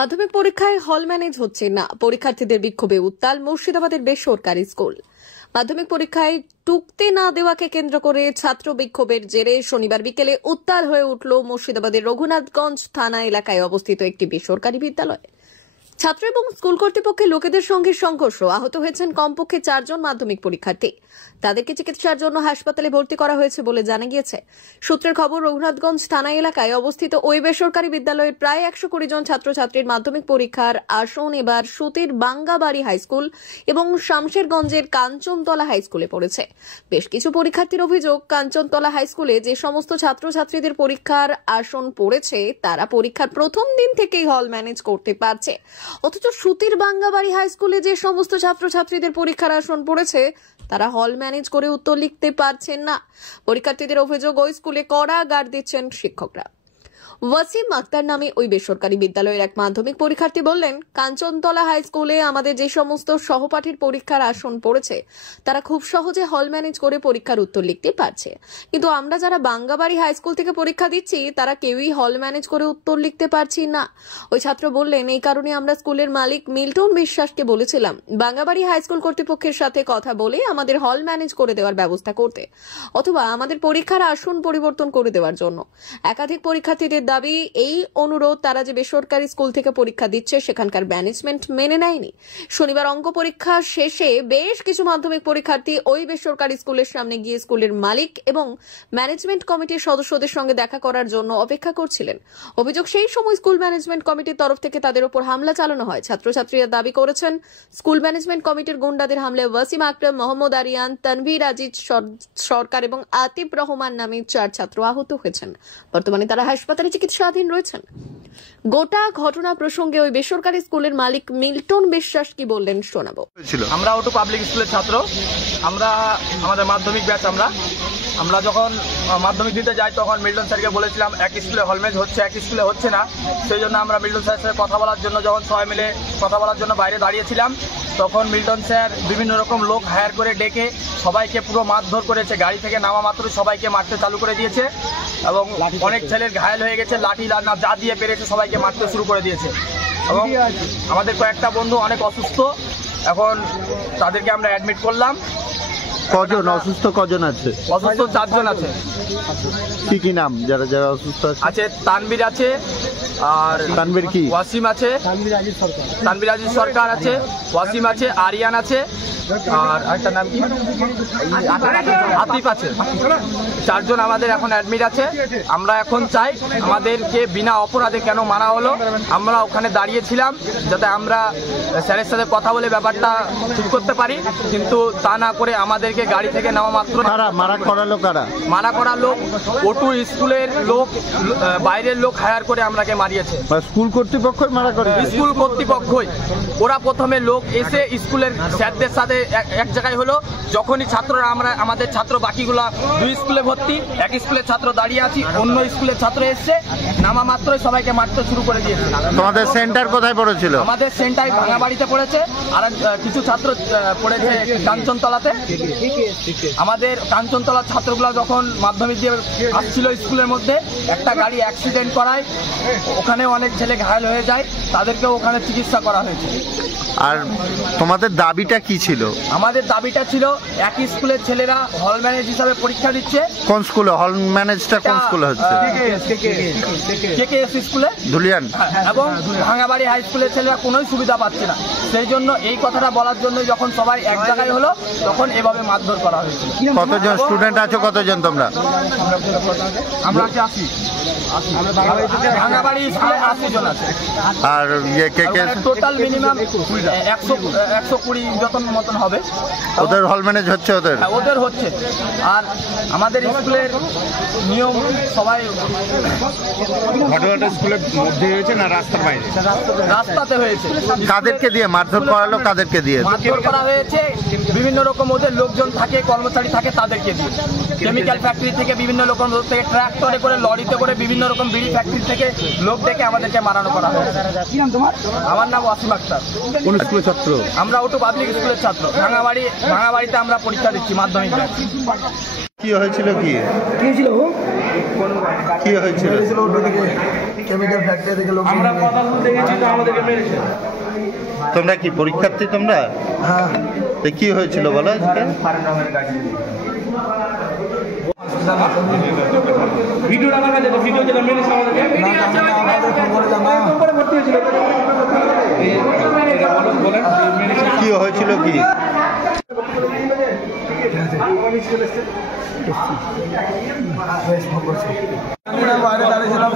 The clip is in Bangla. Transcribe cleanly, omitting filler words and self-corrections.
মাধ্যমিক পরীক্ষায় হল ম্যানেজ হচ্ছে না, পরীক্ষার্থীদের বিক্ষোভে উত্তাল মুর্শিদাবাদের বেসরকারি স্কুল। মাধ্যমিক পরীক্ষায় টুকতে না দেওয়াকে কেন্দ্র করে ছাত্র বিক্ষোভের জেরে শনিবার বিকেলে উত্তাল হয়ে উঠল মুর্শিদাবাদের রঘুনাথগঞ্জ থানা এলাকায় অবস্থিত একটি বেসরকারি বিদ্যালয়। ছাত্র এবং স্কুল কর্তৃপক্ষের লোকেদের সঙ্গে সংঘর্ষ, আহত হয়েছেন কমপক্ষে 4 জন মাধ্যমিক পরীক্ষার্থী। তাদেরকে চিকিৎসার জন্য হাসপাতালে ভর্তি করা হয়েছে বলে জানা গিয়েছে। সূত্রের খবর, রঘুনাথগঞ্জ থানা এলাকায় অবস্থিত ওই বেসরকারি বিদ্যালয়ের প্রায় 120 জন ছাত্রছাত্রীর মাধ্যমিক পরীক্ষার আসন এবার সুতির বাঙ্গাবাড়ি হাইস্কুল এবং শামশেরগঞ্জের কাঞ্চনতলা হাইস্কুলে পড়েছে। বেশ কিছু পরীক্ষার্থীর অভিযোগ, কাঞ্চনতলা হাইস্কুলে যে সমস্ত ছাত্রছাত্রীদের পরীক্ষার আসন পড়েছে তারা পরীক্ষার প্রথম দিন থেকেই হল ম্যানেজ করতে পারছে, অথচ সুতির বাঙ্গাবাড়ি হাইস্কুলে যে সমস্ত ছাত্রছাত্রীদের পরীক্ষার আসন পড়েছে তারা হল ম্যানেজ করে উত্তর লিখতে পারছেন না। পরীক্ষার্থীদের অভিযোগ, ওই স্কুলে কড়া গার্ড দিচ্ছেন শিক্ষকরা। ওয়াসিম আক্তার নামে ওই বেসরকারি বিদ্যালয়ের এক মাধ্যমিক পরীক্ষার্থী বললেন, কাঞ্চনতলা হাই স্কুলে আমাদের যে সমস্ত সহপাঠীর পরীক্ষার আসন পড়েছে তারা খুব সহজে হল ম্যানেজ করে পরীক্ষার উত্তর লিখতে পারছে, কিন্তু আমরা যারা বাঙ্গাবাড়ি হাই স্কুল থেকে পরীক্ষা দিচ্ছি তারা কেউই হল ম্যানেজ করে উত্তর লিখতে পারছি না। ওই ছাত্র বললেন, এই কারণে আমরা স্কুলের মালিক মিল্টন বিশ্বাসকে বলেছিলাম বাঙ্গাবাড়ি হাই স্কুল কর্তৃপক্ষের সাথে কথা বলে আমাদের হল ম্যানেজ করে দেওয়ার ব্যবস্থা করতে, অথবা আমাদের পরীক্ষার আসন পরিবর্তন করে দেওয়ার জন্য। একাধিক পরীক্ষার্থীদের দাবি, এই অনুরোধ তারা যে বেসরকারি স্কুল থেকে পরীক্ষা দিচ্ছে সেখানকার ম্যানেজমেন্ট মেনে নেয়নি। শনিবার অঙ্ক পরীক্ষা শেষে বেশ কিছু মাধ্যমিক পরীক্ষার্থী ওই বেসরকারি স্কুলের সামনে গিয়ে স্কুলের মালিক এবং ম্যানেজমেন্ট কমিটির সদস্যদের সঙ্গে দেখা করার জন্য অপেক্ষা করছিলেন। অভিযোগ, সেই সময় স্কুল ম্যানেজমেন্ট কমিটির তরফ থেকে তাদের উপর হামলা চালানো হয়। ছাত্রছাত্রীরা দাবি করেছেন, স্কুল ম্যানেজমেন্ট কমিটির গুন্ডাদের হামলায় ওয়াসিম আক্তার, মোহাম্মদ আরিয়ান, তানভীর আজিজ সরকার এবং আতিফ রহমান নামে 4 ছাত্র আহত হয়েছেন। বর্তমানে তারা হাসপাতালে চিকিৎসাধীন রয়েছেন। গোটা ঘটনা প্রসঙ্গে ওই বেসরকারি স্কুলের মালিক মিল্টন বিশ্বাস কি বললেন শোনাবো। আমরা ওটু পাবলিক স্কুলের ছাত্র, আমরা আমাদের মাধ্যমিক ব্যাচ। আমরা যখন মাধ্যমিক দিতে যাই তখন মিল্টন স্যারকে বলেছিলাম এক স্কুলে হলমেজ হচ্ছে, এক স্কুলে হচ্ছে না। সেই জন্য আমরা মিল্টন স্যারের সাথে কথা বলার জন্য যখন সবাই মিলে কথা বলার জন্য বাইরে দাঁড়িয়েছিলাম, তখন মিল্টন স্যার বিভিন্ন রকম লোক হায়ার করে ডেকে সবাইকে পুরো মারধর করেছে। গাড়ি থেকে নামা মাত্র সবাইকে মারতে চালু করে দিয়েছে এবং অনেক ছেলের ঘায়েল হয়ে গেছে। লাঠি যা দিয়ে পেরেছে সবাইকে মারতে শুরু করে দিয়েছে এবং আমাদের কয়েকটা বন্ধু অনেক অসুস্থ, এখন তাদেরকে আমরা অ্যাডমিট করলাম। কজন অসুস্থ? কজন আছে? অসুস্থ 4 জন আছে। কি কি নাম যারা যারা অসুস্থ আছে? তানভীর আছে, আর তানভীর কি? ওয়াসিম আছে, তানভীর আজিজ সরকার আছে, ওয়াসিম আছে, আরিয়ান আছে, আর একটা নাম কি আতিফ আছে। 4 জন আমাদের এখন অ্যাডমিট আছে। আমরা এখন চাই, আমাদেরকে বিনা অপরাধে কেন মারা হলো? আমরা ওখানে দাঁড়িয়েছিলাম যাতে আমরা স্যারের সাথে কথা বলে ব্যাপারটা ঠিক করতে পারি, কিন্তু তা না করে আমাদেরকে গাড়ি থেকে নেওয়া মাত্র মারা করালো কারা? মারা করা লোক ওটু স্কুলের লোক, বাইরের লোক হায়ার করে আমরাকে মারিয়েছে। স্কুল কর্তৃপক্ষই মারা করে? স্কুল কর্তৃপক্ষই। ওরা প্রথমে লোক এসে স্কুলের স্যারদের সাথে এক জায়গায় হলো, যখনই ছাত্ররা আমাদের ছাত্র বাকিগুলা 2 স্কুলে ভর্তি, এক স্কুলের ছাত্র দাঁড়িয়ে আছি, অন্য স্কুলের ছাত্র এসছে, নামা মাত্রই সবাইকে মারতে শুরু করে দিয়েছে। তোমাদের সেন্টার কোথায় পড়েছিল? আমাদের সেন্টার ভাঙাবাড়িতে পড়েছে, আর কিছু ছাত্র পড়েছে কাঞ্চনতলাতে। আমাদের কাঞ্চনতলার ছাত্রগুলো যখন মাধ্যমিক দিয়ে আসছিল স্কুলের মধ্যে, একটা গাড়ি অ্যাক্সিডেন্ট করায়, ওখানে অনেক ছেলে ঘায়েল হয়ে যায়, তাদেরকেও ওখানে চিকিৎসা করা হয়েছে। আর তোমাদের দাবিটা কি ছিল? আমাদের দাবিটা ছিল, একই স্কুলের ছেলেরা হল ম্যানেজ হিসাবে পরীক্ষা দিচ্ছে। কোন স্কুলে হল ম্যানেজটা? কোন স্কুলে হচ্ছে? কেকেএস স্কুলে, ধুলিয়ান, এবং ভাঙাবাড়ি হাই স্কুলের ছেলেরা কোনোই সুবিধা পাচ্ছে না। সেই জন্য এই কথাটা বলার জন্য যখন সবাই এক জায়গায় হলো, তখন এভাবে মারধর করা হয়েছিল। কতজন স্টুডেন্ট আছো? কতজন তোমরা? আমরা 80। ভাঙাবাড়ি স্কুলে 80 জন আছে। আর টোটাল মিনিমাম 120 মতন হবে। ওদের হল ম্যানেজ হচ্ছে? ওদের হচ্ছে। আর আমাদের স্কুলের নিয়ম, সবাই ঘটনাটা স্কুলের মধ্যে হয়েছে না রাস্তার বাইরে? রাস্তাতে হয়েছে। কাদেরকে দিয়ে মারধর করালো? কাদেরকে দিয়ে মারধর করা হয়েছে? বিভিন্ন রকম ওদের লোকজন থাকে, কর্মচারী থাকে, তাদেরকে দিয়ে। কেমিক্যাল ফ্যাক্টরি থেকে বিভিন্ন রকম লোক থেকে, ট্রাক্টরে করে, লরিতে করে, বিভিন্ন রকম বিড়ি ফ্যাক্টরি থেকে লোক ডেকে আমাদেরকে মারানো করা হয়েছে। কি নাম তোমার? আমার নাম ওয়াসিম আক্তার। কোন স্কুলের ছাত্র? আমরা ওটু পাবলিক স্কুলের ছাত্র। ছাত্র ভাঙাবাড়িতে আমরা পরীক্ষা দিচ্ছি মাধ্যমিক ব্যাচ। কি হয়েছিল? কি হয়েছিল? কেমিক্যাল ফ্যাক্টরি থেকে লোক আমরা কথা বলতে গেছি তো আমাদেরকে মেরেছে। তোমরা কি পরীক্ষার্থী তোমরা? হ্যাঁ তো কি হয়েছিল বলো আজকে? ভিডিওটা আমার কাছে, ভিডিও যেটা মেরেছে আমাদেরকে কি হয়েছিল? কি বাইরে দাঁড়িয়েছিলাম।